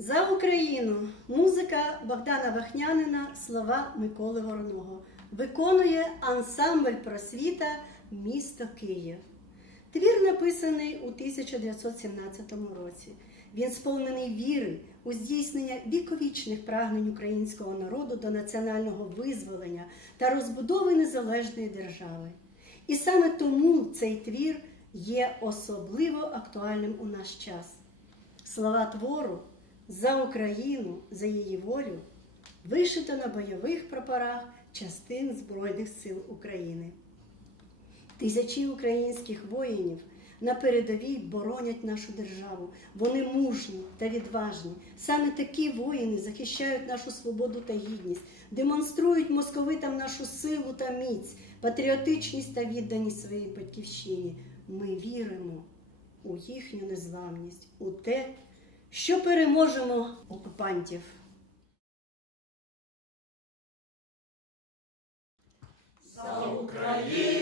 За Україну музика Богдана Вахнянина, слова Миколи Вороного. Виконує ансамбль просвіта місто Київ. Твір написаний у 1917 році. Він сповнений віри у здійснення віковічних прагнень українського народу до національного визволення та розбудови незалежної держави. І саме тому цей твір є особливо актуальним у наш час. Слова твору за Україну, за її волю вишито на бойових прапорах частин Збройних сил України. Тисячі українських воїнів на передовій боронять нашу державу. Вони мужні та відважні. Саме такі воїни захищають нашу свободу та гідність, демонструють московитам нашу силу та міць, патріотичність та відданість своїй батьківщині. Ми віримо у їхню незламність, у те, що переможемо окупантів. За Україну!